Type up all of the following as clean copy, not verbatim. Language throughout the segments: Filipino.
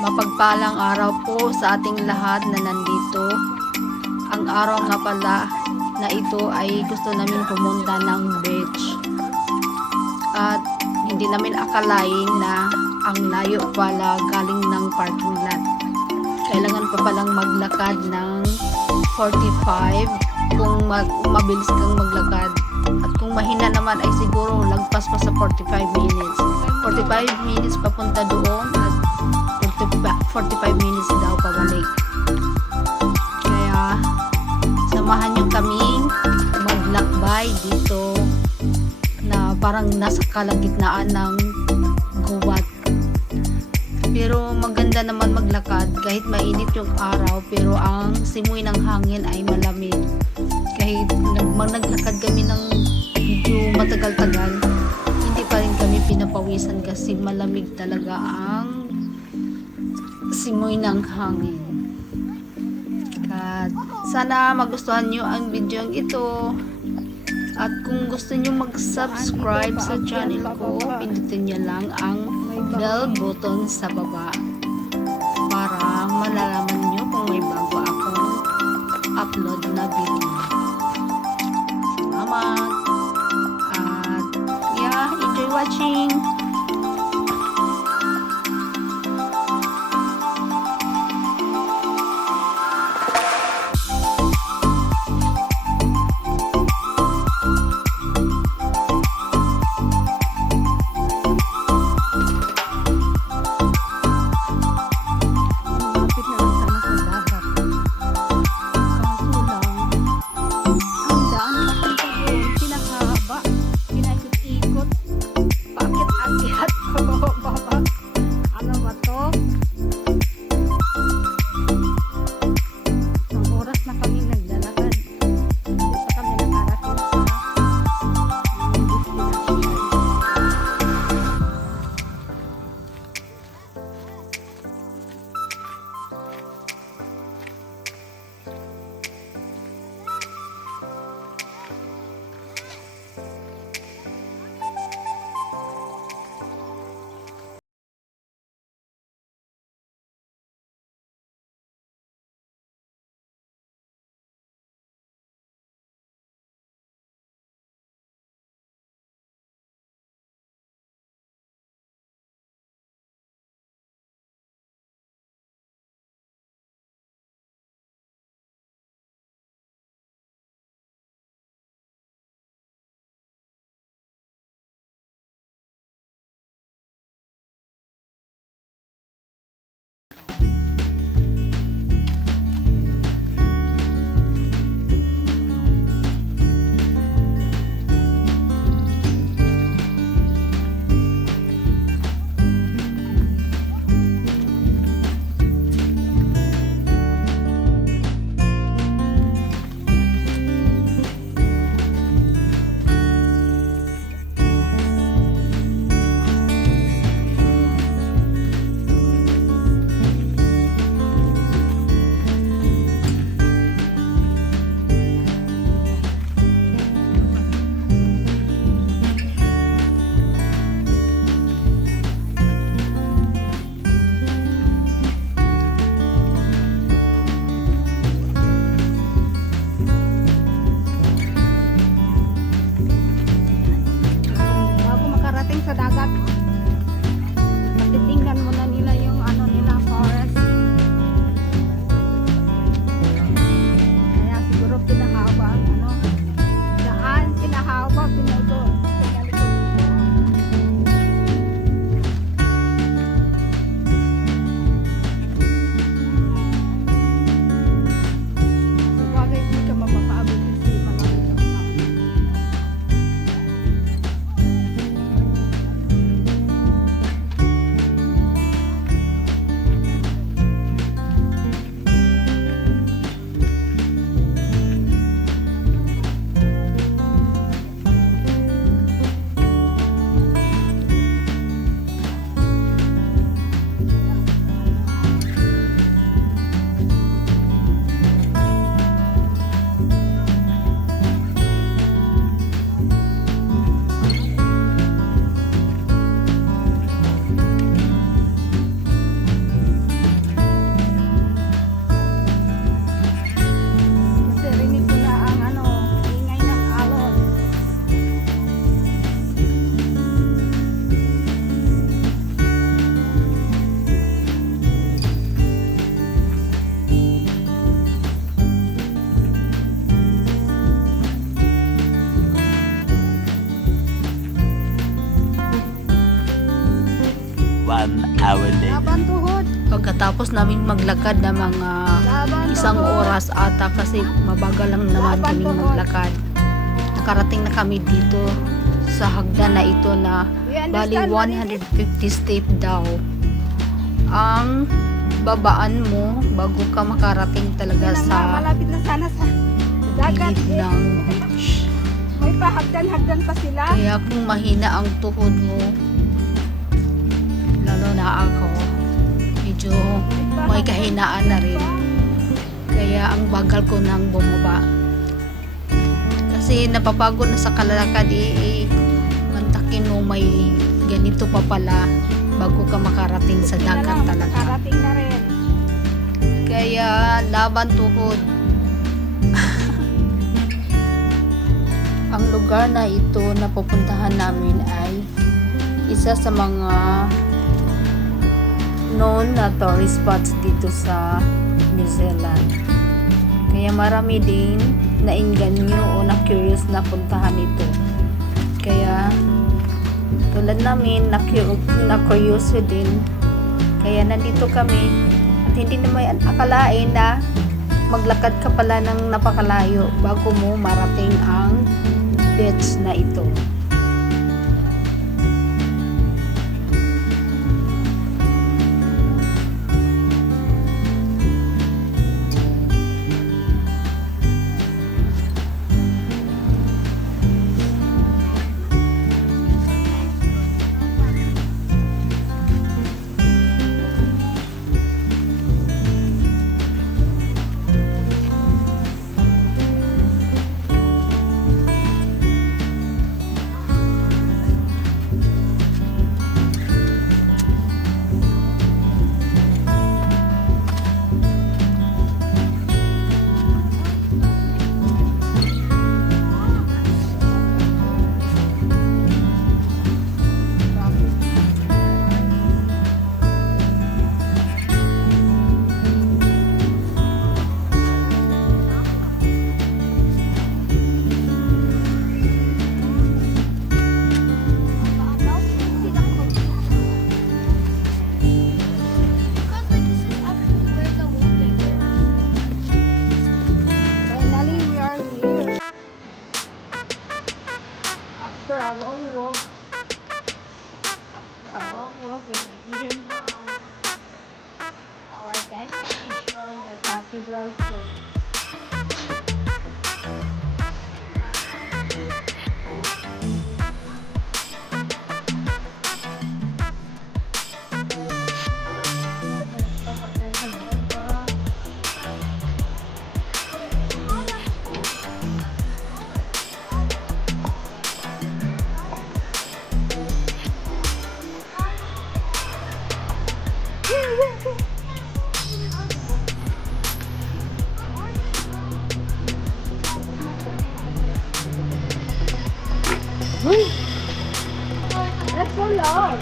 Mapagpalang araw po sa ating lahat na nandito. Ang araw nga pala na ito ay gusto namin pumunta ng beach. At hindi namin akalain na ang layo pala galing ng parking lot. Kailangan pa palang maglakad ng 45 kung mabilis kang maglakad. At kung mahina naman ay siguro lagpas pa sa 45 minutes. 45 minutes papunta doon at 45 minutes daw pabalik. Kaya samahan nyo kaming maglakbay dito na parang nasa kalagitnaan ng gubat. Pero maganda naman maglakad kahit mainit yung araw, pero ang simoy ng hangin ay malamig. Kahit naglakad kami ng medyo matagal-tagal, hindi pa rin kami pinapawisan kasi malamig talaga ang simoy ng hangin. At sana magustuhan nyo ang video ito. At kung gusto nyo mag-subscribe sa channel ko, pindutin nyo lang ang bell button sa baba para malalaman nyo kung may bago akong upload na video. Salamat! At yeah, enjoy watching! Malapit na lang sana sa dagat. Kaso lang, Pagkatapos namin maglakad na mga isang oras ata kasi mabagal lang naman kami maglakad. Nakarating na kami dito sa hagdan na ito na bali 150 step daw ang babaan mo bago ka makarating talaga sa malapit na sana sa dagat. gilid ng beach. May pahagdan-hagdan pa sila. Kaya kung mahina ang tuhod mo, lalo na ako, medyo may kahinaan na rin. Kaya ang bagal ko nang bumaba. Kasi napapagod na sa kalalakad, mantakin mo may ganito pa pala bago ka makarating sa dagat talaga. Makarating na rin. Kaya laban tuhod. Ang lugar na ito na pupuntahan namin ay isa sa mga known na tourist spots dito sa New Zealand. Kaya marami din nainganyo o na-curious na puntahan ito. Kaya tulad namin na-curious din. Kaya nandito kami at hindi naman akalain na maglakad ka pala ng napakalayo bago mo marating ang beach na ito. That's so long.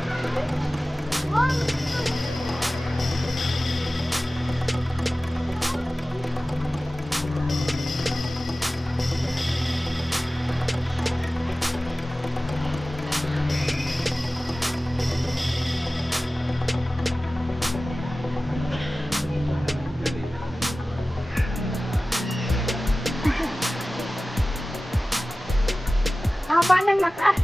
Haba ng lakas.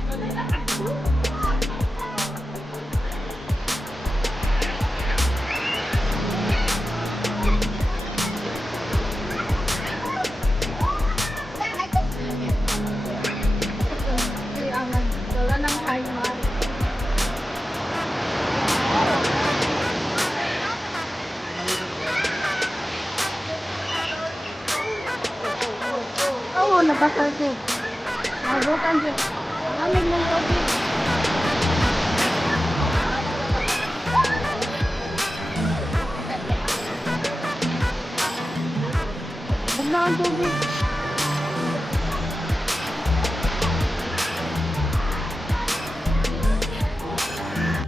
Wala nang highway. Oo, nabasal siya. Nabutan siya. Lamig ng tubig. Huwag na ang tubig.